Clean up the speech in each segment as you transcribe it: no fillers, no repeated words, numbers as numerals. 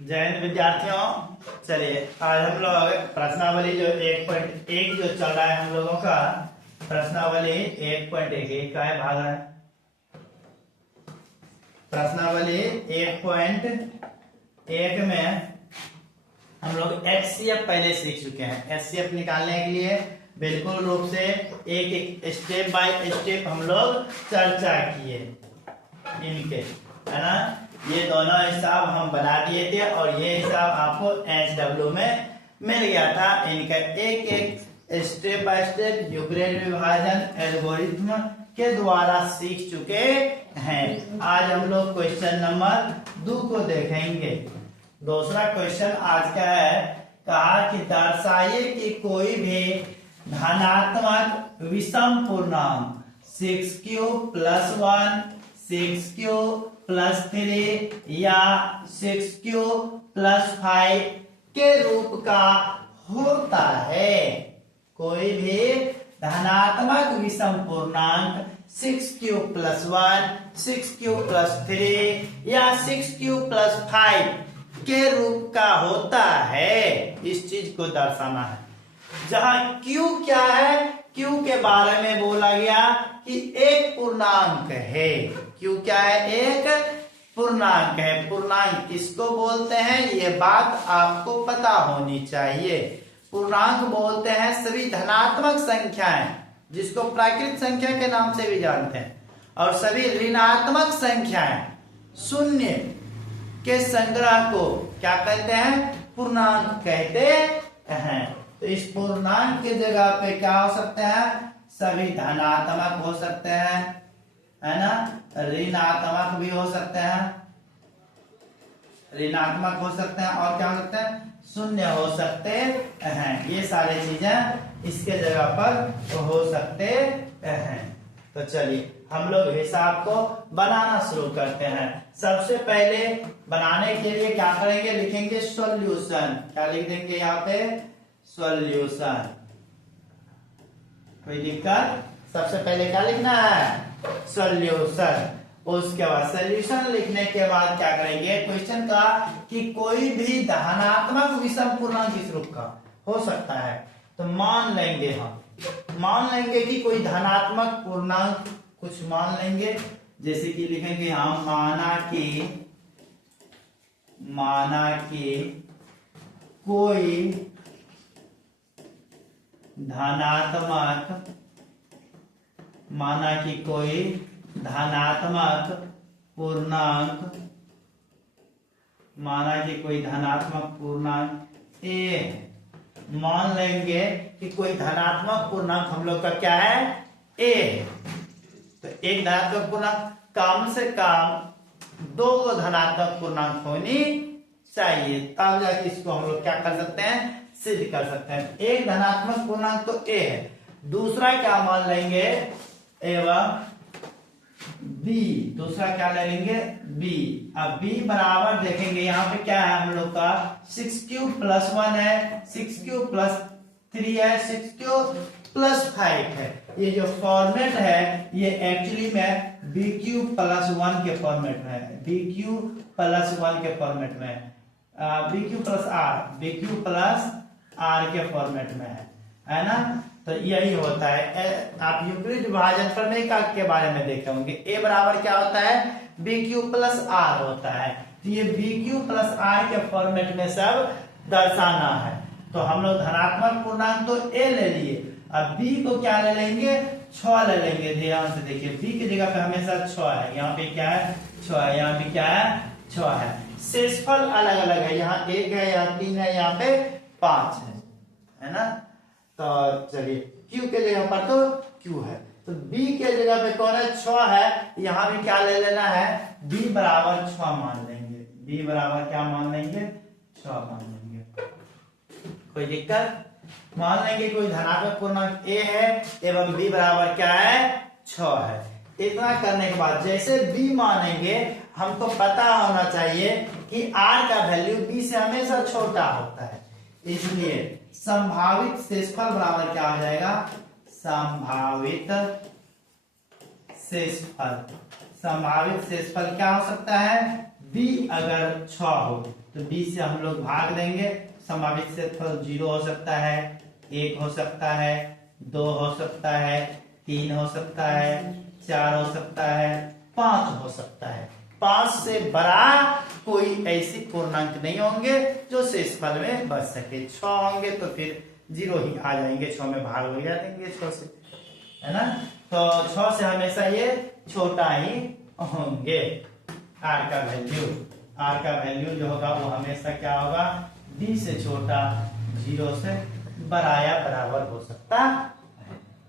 जय हिंद विद्यार्थियों। चलिए आज हम लोग प्रश्नावली जो 1.1 जो चल रहा है हम लोगों का प्रश्नावली 1.1 का भाग है। प्रश्नावली 1.1 में हम लोग HCF पहले सीख चुके हैं। HCF निकालने के लिए बिल्कुल रूप से एक एक स्टेप बाय स्टेप हम लोग चर्चा किए इनके, है ना। ये दोनों हिसाब हम बना दिए थे और ये हिसाब आपको HW में मिल गया था। इनका एक एक स्टेप बाय स्टेप यूक्लिड विभाजन एल्गोरिथ्म के द्वारा सीख चुके हैं। आज हम लोग क्वेश्चन नंबर 2 को देखेंगे। दूसरा क्वेश्चन आज का है, कहा कि दर्शाइए कि कोई भी धनात्मक विषम पूर्णांक 6q + 1 6q + 3 या 6q + 5 के रूप का होता है। कोई भी धनात्मक विषम पूर्णांक 6q + 1 6q + 3 या 6q + 5 के रूप का होता है। इस चीज को दर्शाना है। जहां Q क्या है, Q के बारे में बोला गया कि एक पूर्णांक है। Q क्या है, एक पूर्णांक है। पूर्णांक किसको बोलते हैं, ये बात आपको पता होनी चाहिए। पूर्णांक बोलते हैं सभी धनात्मक संख्याएं, जिसको प्राकृत संख्या के नाम से भी जानते हैं, और सभी ऋणात्मक संख्याएं शून्य के संग्रह को क्या कहते हैं, पूर्णांक कहते हैं। तो इस पूर्णांक की जगह पे क्या हो सकते हैं, सभी धनात्मक हो सकते हैं, है ना, ऋणात्मक भी हो सकते हैं, ऋणात्मक हो सकते हैं, और क्या हो सकते हैं, शून्य हो सकते हैं। ये सारी चीजें इसके जगह पर हो सकते हैं। तो चलिए हम लोग हिसाब को बनाना शुरू करते हैं। सबसे पहले बनाने के लिए क्या करेंगे, लिखेंगे सॉल्यूशन। क्या लिख देंगे यहाँ पे, सॉल्यूशन। कोई दिक्कत, सबसे पहले क्या लिखना है, सॉल्यूशन। उसके बाद सॉल्यूशन लिखने के बाद क्या करेंगे, क्वेश्चन का कि कोई भी धनात्मक विषम पूर्णांक किस रूप का हो सकता है। तो मान लेंगे कि कोई धनात्मक पूर्णांक कुछ मान लेंगे, जैसे कि लिखेंगे हम माना कि कोई धनात्मक पूर्णांक A है। मान लेंगे कि कोई धनात्मक पूर्णांक हम लोग का क्या है, A है। तो एक धनात्मक पूर्णांक कम से कम 2 धनात्मक पूर्णांक होनी चाहिए, तब जाके इसको हम लोग क्या कर सकते हैं, सिद्ध कर सकते हैं। एक धनात्मक पूर्णांक तो A है। दूसरा क्या मान लेंगे, एवं B। दूसरा क्या लेंगे, B। अब B बराबर देखेंगे यहाँ पे क्या है हम लोग का, 6q + 1 है, 6q + 3 है, 6q + 5 है। ये जो फॉर्मेट है ये एक्चुअली में BQ + 1 के फॉर्मेट में है, BQ + 1 के फॉर्मेट में है, BQ + R के फॉर्मेट में है ना। तो यही होता है। आप यूक्लिड विभाजन प्रमेय के बारे में देखे होंगे। A बराबर क्या होता है, BQ + R होता है। तो ये BQ + R के फॉर्मेट में सब दर्शाना है। तो हम लोग धनात्मक पूर्णांक तो A ले लिए, अब B को क्या ले लेंगे, 6 ले लेंगे। ध्यान से देखिए, B की जगह पे हमेशा 6 है, यहाँ पे क्या है, 6 है, यहाँ पे क्या है, 6 है। शेषफल अलग अलग है, यहाँ 1 है, यहाँ 3 है, यहाँ पे 5 है ना। तो चलिए Q के जगह पर तो Q है, तो B के जगह पे कौन है, 6 है। यहाँ भी क्या ले लेना है, B बराबर 6 मान लेंगे। B बराबर क्या मान लेंगे, 6 मान लेंगे। कोई दिक्कत, मान लेंगे कोई धनात्मक पूर्णांक A है एवं B बराबर क्या है, 6 है। इतना करने के बाद जैसे B मानेंगे, हमको पता होना चाहिए कि R का वैल्यू B से हमेशा छोटा होता है, इसलिए संभावित शेषफल बराबर क्या हो जाएगा, संभावित शेषफल क्या हो सकता है, b अगर 6 हो तो b से हम लोग भाग देंगे। संभावित क्षेत्रफल 0 हो सकता है, 1 हो सकता है, 2 हो सकता है, 3 हो सकता है, 4 हो सकता है, 5 हो सकता है। 5 से बड़ा कोई ऐसी पूर्णांक नहीं होंगे जो शेषफल में बच सके। 6 होंगे तो फिर 0 ही आ जाएंगे, 6 में भाग हो जाएंगे 6 से, है ना। तो 6 से हमेशा ये छोटा ही होंगे। आर का वैल्यू जो होगा वो हमेशा क्या होगा, b से छोटा, 0 से बड़ा या बराबर हो सकता है।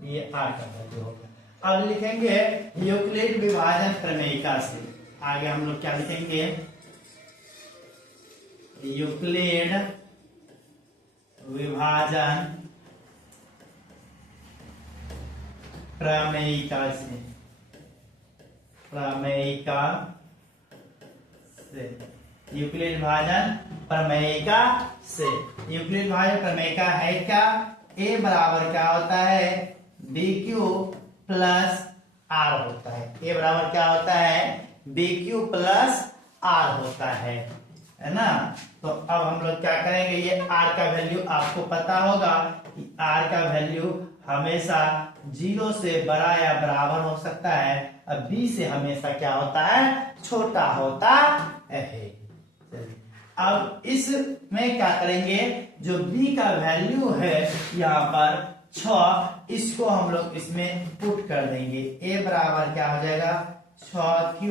ये आर का वैल्यू होगा। अब लिखेंगे यूक्लिड विभाजन प्रमेयिका से। आगे हम लोग क्या लिखेंगे, यूक्लिड विभाजन प्रमेयिका से, यूक्लिड विभाजन प्रमेयिका से। यूक्लिड विभाजन प्रमेयिका है क्या, a बराबर क्या होता है, BQ प्लस R होता है। a बराबर क्या होता है, BQ प्लस R होता है ना। तो अब हम लोग क्या करेंगे, ये R का वैल्यू आपको पता होगा कि R का वैल्यू हमेशा 0 से बड़ा या बराबर हो सकता है। अब b से हमेशा क्या होता है, छोटा होता है। अब इसमें क्या करेंगे, जो b का वैल्यू है यहाँ पर 6, इसको हम लोग इसमें पुट कर देंगे। a बराबर क्या हो जाएगा, 6q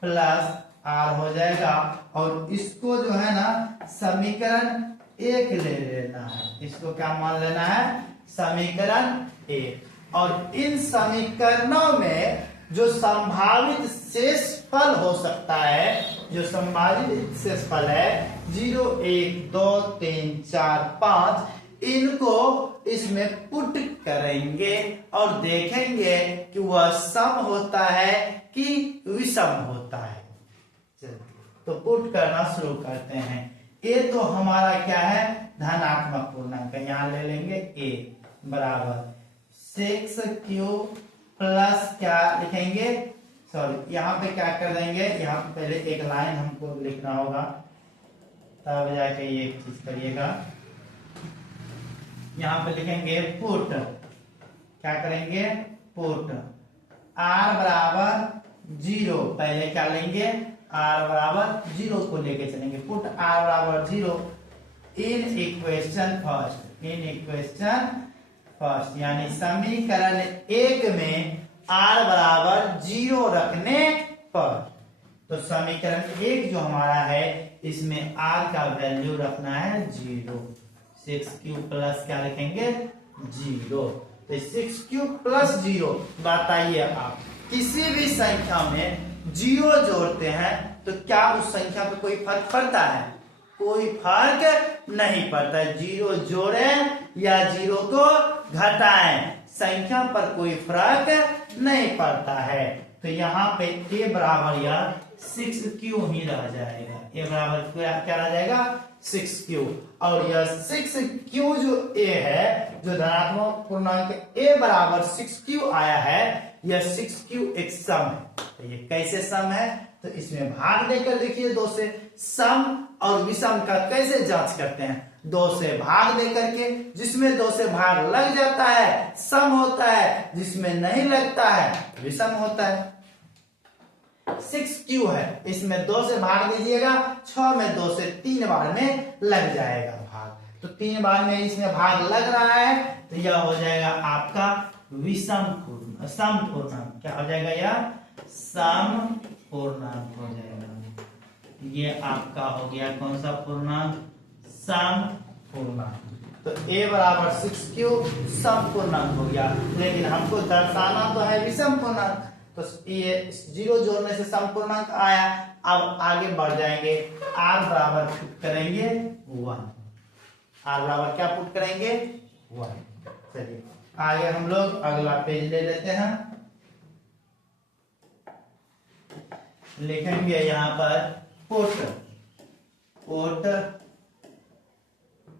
प्लस r हो जाएगा। और इसको जो है ना समीकरण 1 ले लेना है, इसको क्या मान लेना है, समीकरण 1। और इन समीकरणों में जो संभावित शेषफल हो सकता है, जो संभावित शेषफल है 0, 1, 2, 3, 4, 5, इनको इसमें पुट करेंगे और देखेंगे कि वह सम होता है कि विषम होता है। तो पुट करना शुरू करते हैं। ए तो हमारा क्या है, धनात्मक पूर्णांक, यहां ले लेंगे a बराबर 6q प्लस क्या लिखेंगे, सॉरी यहाँ पे क्या कर देंगे, यहाँ पे पहले एक लाइन हमको लिखना होगा, तब जाके ये चीज करिएगा। यहाँ पे लिखेंगे पुट, क्या करेंगे, पुट r बराबर 0, पहले क्या लेंगे, r बराबर 0 को लेके चलेंगे। पुट r बराबर 0 इन इक्वेशन फर्स्ट, यानी समीकरण 1 में r बराबर 0 रखने पर। तो समीकरण 1 जो हमारा है इसमें r का वैल्यू रखना है 0। 6q प्लस क्या लिखेंगे, 0। तो 6q प्लस 0, बताइए आप किसी भी संख्या में 0 जोड़ते हैं तो क्या उस संख्या पे कोई फर्क पड़ता है, कोई फर्क नहीं पड़ता है। 0 जोड़ें या 0 को घटाएं, संख्या पर कोई फर्क नहीं पड़ता है। तो यहाँ पे a बराबर या 6q ही रह जाएगा। a बराबर क्या रह जाएगा, 6q। और यह 6q जो a है, जो धनात्मक पूर्णांक a बराबर 6q आया है, यह 6q एक सम है। तो ये कैसे सम है, तो इसमें भाग देकर देखिए 2 से। सम और विषम का कैसे जांच करते हैं, 2 से भाग देकर के, जिसमें 2 से भाग लग जाता है सम होता है, जिसमें नहीं लगता है विषम होता है। 6q है, इसमें 2 से भाग दीजिएगा, 6 में 2 से 3 बार में लग जाएगा भाग। तो 3 बार में इसमें भाग लग रहा है, तो यह हो जाएगा आपका विषम पूर्णांक, सम पूर्णांक। क्या हो जाएगा, यह सम पूर्णांक हो जाएगा। ये आपका हो गया कौन सा पूर्णांक, सम पूर्णांक। तो a बराबर 6q सम पूर्णांक हो गया, लेकिन हमको दर्शाना तो है विषम पूर्णांक। तो ये 0 जोड़ने से सम पूर्णांक आया। अब आगे बढ़ जाएंगे, r बराबर पुट करेंगे 1। r बराबर क्या पुट करेंगे, 1। चलिए आगे हम लोग अगला पेज ले लेते हैं। लिखेंगे यहाँ पर पुट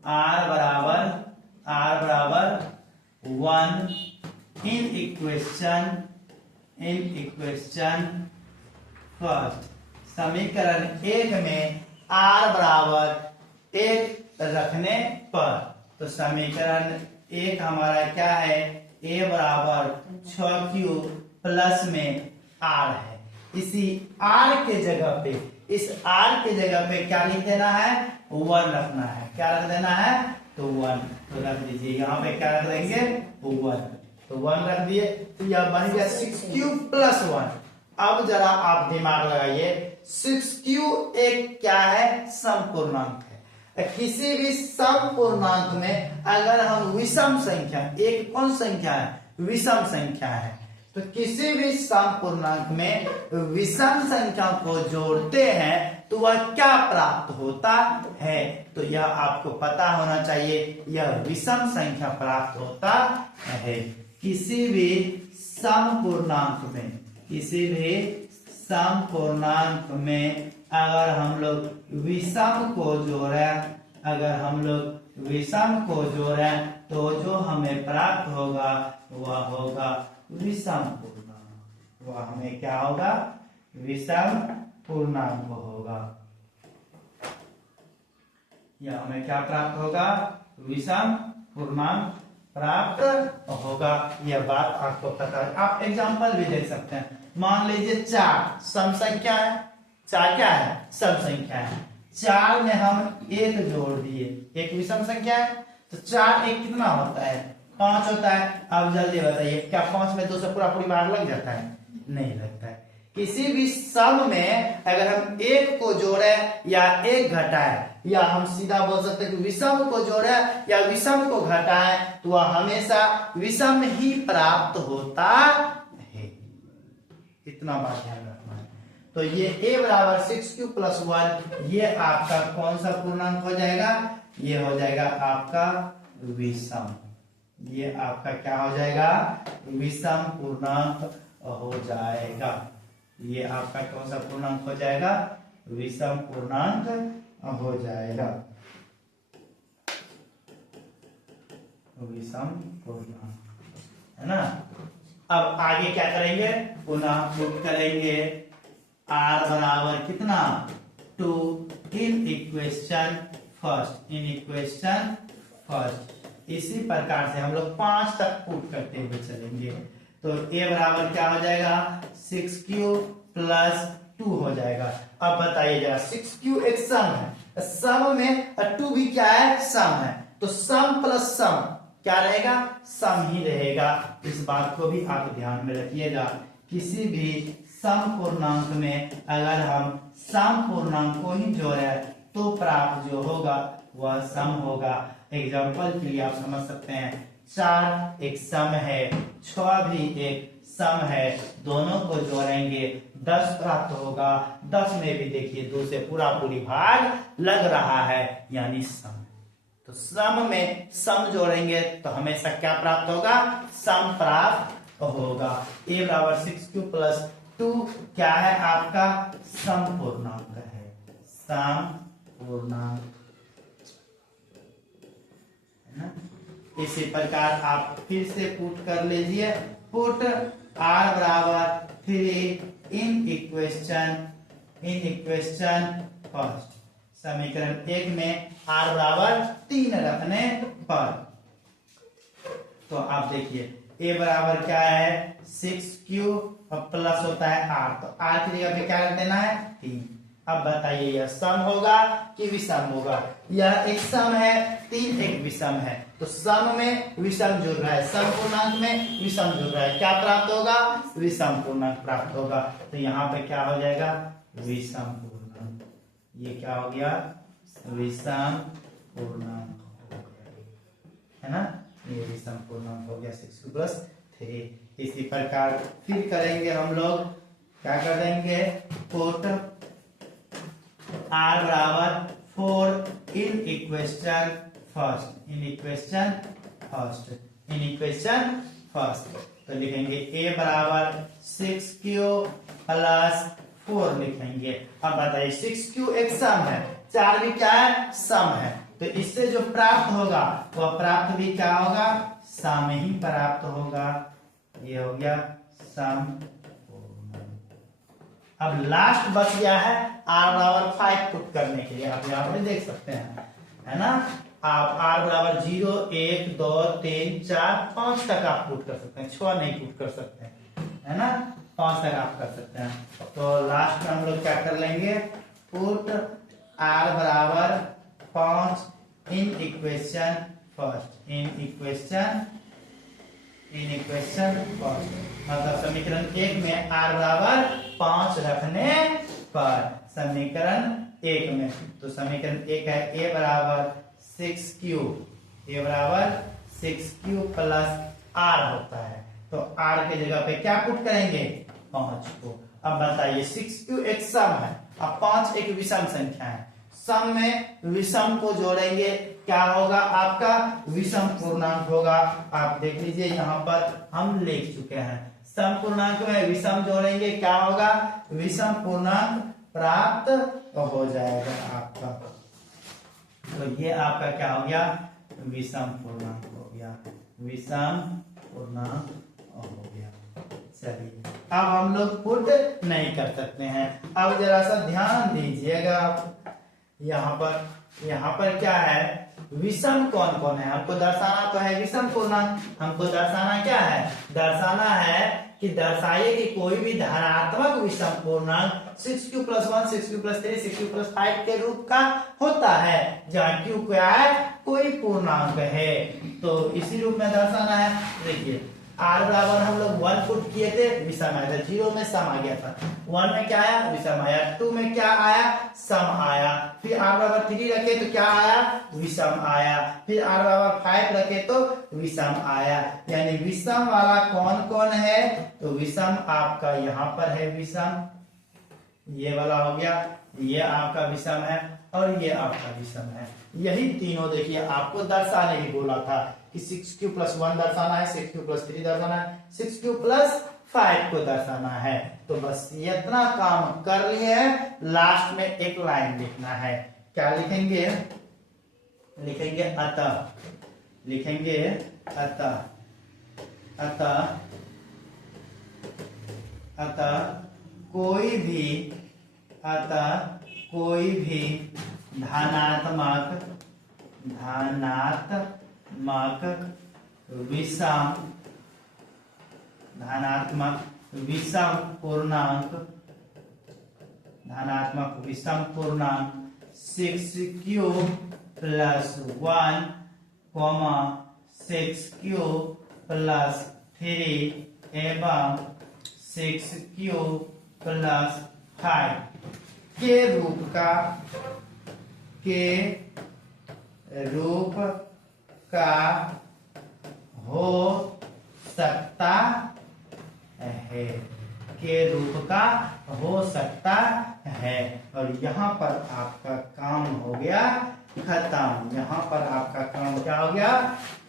r बराबर 1 इन इक्वेशन फर्स्ट, समीकरण 1 में r बराबर 1 रखने पर, तो समीकरण 1 हमारा क्या है, a बराबर 6q प्लस में r है। इसी r के जगह पे, इस r के जगह पे क्या लिख देना है, 1 रखना है। क्या रख देना है, तो 1 तो रख दीजिए। यहाँ पे क्या रख देंगे, 1 तो 1 रख दिए, तो यह बन गया 6q प्लस 1। अब जरा आप दिमाग लगाइए, 6q एक क्या है, समपूर्णांक है। किसी भी समपूर्णांक में अगर हम विषम संख्या, एक कौन संख्या है, विषम संख्या है, तो किसी भी समपूर्णांक में विषम संख्या को जोड़ते हैं तो वह क्या प्राप्त होता है, तो यह आपको पता होना चाहिए, यह विषम संख्या प्राप्त होता है। किसी भी समपूर्णांक में, किसी भी समपूर्णांक में अगर हम लोग विषम को जोड़ें, अगर हम लोग विषम को जोड़ें तो जो हमें प्राप्त होगा वह होगा विषम पूर्णांक। वह हमें क्या होगा, विषम पूर्णांक होगा। यह हमें क्या प्राप्त होगा, विषम पूर्णांक प्राप्त होगा। यह बात आपको पता है। आप एग्जांपल भी देख सकते हैं। मान लीजिए 4 सम संख्या है, 4 क्या है, सम संख्या है। 4 में हम 1 जोड़ दिए, एक विषम संख्या है, तो 4 1 कितना होता है, 5 होता है। अब जल्दी बताइए, क्या 5 में 2 से पूरा पूरी बार लग जाता है, नहीं लगता है। किसी भी सम में अगर हम 1 को जोड़े या 1 घटाए, या हम सीधा बोल सकते हैं कि विषम को जोड़े या विषम को घटाए, तो वह हमेशा विषम ही प्राप्त होता है। इतना बात ध्यान रखना है। तो ये a बराबर 6q प्लस 1, ये आपका कौन सा पूर्णांक हो जाएगा, ये हो जाएगा आपका विषम। ये आपका क्या हो जाएगा, विषम पूर्णांक हो जाएगा। ये आपका कौन सा पूर्णांक हो जाएगा, विषम पूर्णांक हो जाएगा, विषम पूर्णांक है ना। अब आगे क्या करेंगे, पुनः पुट करेंगे r बराबर कितना, 2 in equation first, in equation first. इसी प्रकार से हम लोग 5 तक पुट करते हुए चलेंगे। तो a बराबर क्या हो जाएगा, 6q प्लस 2 हो जाएगा। अब बताइए जरा, 6q एक सम है, सम में 2 भी क्या है, सम है, तो सम प्लस सम क्या रहेगा, सम ही रहेगा। इस बात को भी आप ध्यान में रखिएगा। किसी भी सम पूर्णांक में अगर हम सम पूर्णांक को ही जोड़े तो प्राप्त जो होगा वह सम होगा। एग्जाम्पल के लिए आप समझ सकते हैं, 4 एक सम है, 6 भी एक सम है, दोनों को जोड़ेंगे 10 प्राप्त होगा। 10 में भी देखिए 2 से पूरा पूरी भाग लग रहा है, यानी सम। तो सम में सम जोड़ेंगे तो हमेशा क्या प्राप्त होगा, सम प्राप्त होगा। a बराबर 6q प्लस 2 क्या है आपका, सम पूर्णांक है, सम पूर्णांक है ना। इसी प्रकार आप फिर से पुट कर लीजिए, पुट r बराबर 3 इन इक्वेशन फर्स्ट। समीकरण 1 में r बराबर 3 रखने पर, तो आप देखिए a बराबर क्या है, 6q और प्लस होता है r, तो r की जगह पे क्या रख देना है, 3। अब बताइए यह सम होगा कि विषम होगा, यह एक सम है, 3 एक विषम है, तो सम में विषम जुड़ रहा है, सम पूर्णांक में विषम जुड़ रहा है, क्या प्राप्त होगा, विषम पूर्णांक प्राप्त होगा। तो यहाँ पे क्या हो जाएगा, विषम पूर्णांक। ये क्या हो गया, विषम पूर्णांक हो गया, है ना। ये विषम पूर्णांक हो गया 6q प्लस 3। इसी प्रकार फिर करेंगे हम लोग, क्या कर देंगे, पुट r बराबर 4 in equation first, in equation first. तो लिखेंगे a बराबर 6q प्लस 4 लिखेंगे। अब बताइए 6q एक सम है, 4 भी क्या है, सम है, तो इससे जो प्राप्त होगा वह प्राप्त भी क्या होगा, सम ही प्राप्त होगा। ये हो गया सम। अब लास्ट बच गया है r बराबर 5 पुट करने के लिए। आप यहाँ पर देख सकते हैं, है ना। आप r बराबर 0 1 2 3 4 5 तक आप पुट कर सकते हैं, 6 नहीं पुट कर सकते, है ना। 5 तक आप कर सकते हैं। तो लास्ट में हम लोग क्या कर लेंगे, पुट r बराबर 5 in equation first, in equation first, मतलब समीकरण 1 में r बराबर 5 रखने पर, समीकरण 1 में। तो समीकरण 1 है a बराबर 6q, a बराबर 6q प्लस r होता है। तो r के जगह पे क्या पुट करेंगे, 5 को। अब बताइए 6q एक सम है, अब 5 एक विषम संख्या है। सम में विषम को जोड़ेंगे, क्या होगा, आपका विषम पूर्णांक होगा। आप देख लीजिए यहाँ पर हम लिख चुके हैं, सम पूर्णांक में विषम जोड़ेंगे, क्या होगा, विषम पूर्णांक प्राप्त हो जाएगा आपका। तो ये आपका क्या हो गया, विषम पूर्णांक हो गया, विषम पूर्णांक हो गया। चलिए अब हम लोग पुट नहीं कर सकते हैं। अब जरा सा ध्यान दीजिएगा, यहाँ पर क्या है, विषम कौन कौन है, हमको दर्शाना तो है विषम पूर्णांक। हमको दर्शाना क्या है, दर्शाना है कि दर्शाइए कि कोई भी धनात्मक विषम पूर्णांक 6q + 1 6q + 3 6q + 5 के रूप का होता है, जहाँ q क्या है, कोई पूर्णांक है। तो इसी रूप में दर्शाना है। देखिए r बराबर हम लोग 1 पुट किए थे, विषम आया था, 0 में सम आ गया था, 1 में क्या आया, विषम आया, 2 में क्या आया, सम आया, फिर r बराबर 3 रखे तो क्या आया, विषम आया, फिर r बराबर 5 रखे तो विषम आया। यानी विषम वाला कौन कौन है, तो विषम आपका यहाँ पर है, विषम ये वाला हो गया, ये आपका विषम है और ये आपका विषम है। यही तीनों देखिए आपको दर्शाने ही बोला था कि 6q + 1 दर्शाना है, 6q + 3 दर्शाना है, 6q + 5 को दर्शाना है। तो बस इतना काम कर लिए हैं, लास्ट में एक लाइन लिखना है। क्या लिखेंगे, लिखेंगे अतः, लिखेंगे अतः, अतः अतः कोई भी धनात्मक विषम पूर्णांक 6q + 1, 6q + 3 एवं 6q + 5 के रूप का हो सकता है, के रूप का हो सकता है। और यहाँ पर आपका काम हो गया खत्म, यहाँ पर आपका काम क्या हो गया,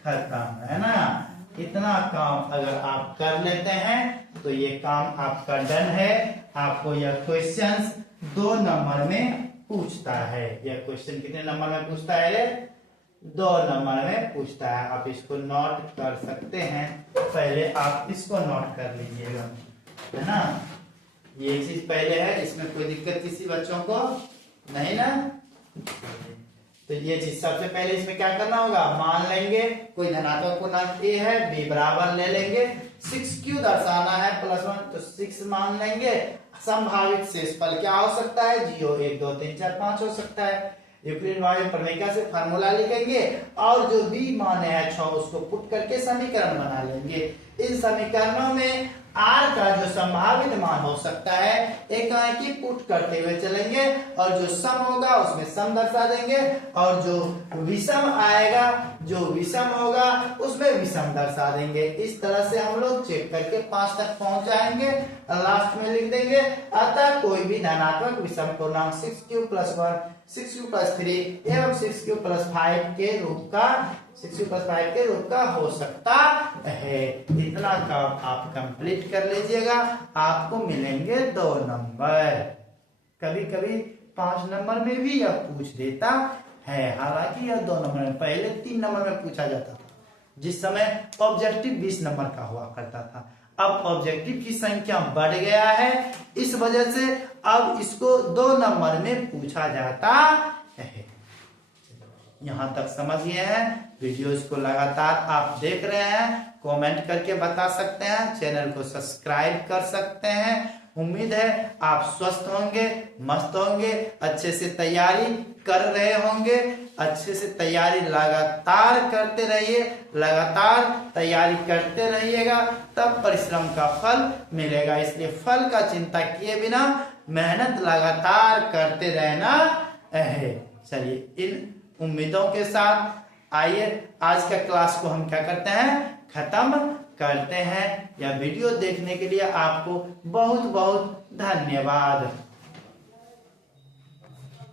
खत्म, है ना। इतना काम अगर आप कर लेते हैं तो ये काम आपका डन है। आपको यह क्वेश्चंस 2 नंबर में पूछता है। यह क्वेश्चन कितने नंबर में पूछता है, 2 नंबर में पूछता है। आप इसको नोट कर सकते हैं, पहले आप इसको नोट कर लीजिएगा, है ना। ये चीज पहले है, इसमें कोई दिक्कत किसी बच्चों को नहीं ना। तो ये चीज सबसे पहले इसमें क्या करना होगा, मान लेंगे कोई धनात्मक पूर्णांक a है, b बराबर ले लेंगे, 6q दर्शाना है +1 तो 6 मान लेंगे। संभावित शेषफल क्या हो सकता है, 0 1 2 3 4 5 हो सकता है। यूक्लिड वायु प्रमेय से फार्मूला लिखेंगे और जो b माने है 6 उसको पुट करके समीकरण बना लेंगे। इन समीकरणों में r का जो संभावित मान हो सकता है एकाएकी पुट करते हुए चलेंगे और जो सम होगा उसमें सम दर्शा देंगे और जो विषम आएगा, जो विषम होगा उसमें विषम दर्शा देंगे। इस तरह से हम लोग चेक करके 5 तक पहुंच जाएंगे और लास्ट में लिख देंगे अतः कोई भी धनात्मक विषम पूर्णांक 6q + 1 6q + 3 एवं 6q + 5 के रूप का 6q + 5 के रूप का हो सकता है। इतना काम आप कंप्लीट कर लीजिएगा, आपको मिलेंगे 2 नंबर। कभी कभी 5 नंबर में भी यह पूछ देता है, हालांकि यह 2 नंबर में, पहले 3 नंबर में पूछा जाता था जिस समय ऑब्जेक्टिव 20 नंबर का हुआ करता था। अब ऑब्जेक्टिव की संख्या बढ़ गया है, इस वजह से अब इसको 2 नंबर में पूछा जाता है। यहां तक समझ गए हैं। वीडियोस को लगातार आप देख रहे हैं, कमेंट करके बता सकते हैं, चैनल को सब्सक्राइब कर सकते हैं। उम्मीद है आप स्वस्थ होंगे, मस्त होंगे, अच्छे से तैयारी कर रहे होंगे। अच्छे से तैयारी लगातार करते रहिए, लगातार तैयारी करते रहिएगा, तब परिश्रम का फल मिलेगा। इसलिए फल का चिंता किए बिना मेहनत लगातार करते रहना है। चलिए इन उम्मीदों के साथ आइए आज का क्लास को हम क्या करते हैं, खत्म करते हैं। यह वीडियो देखने के लिए आपको बहुत बहुत धन्यवाद।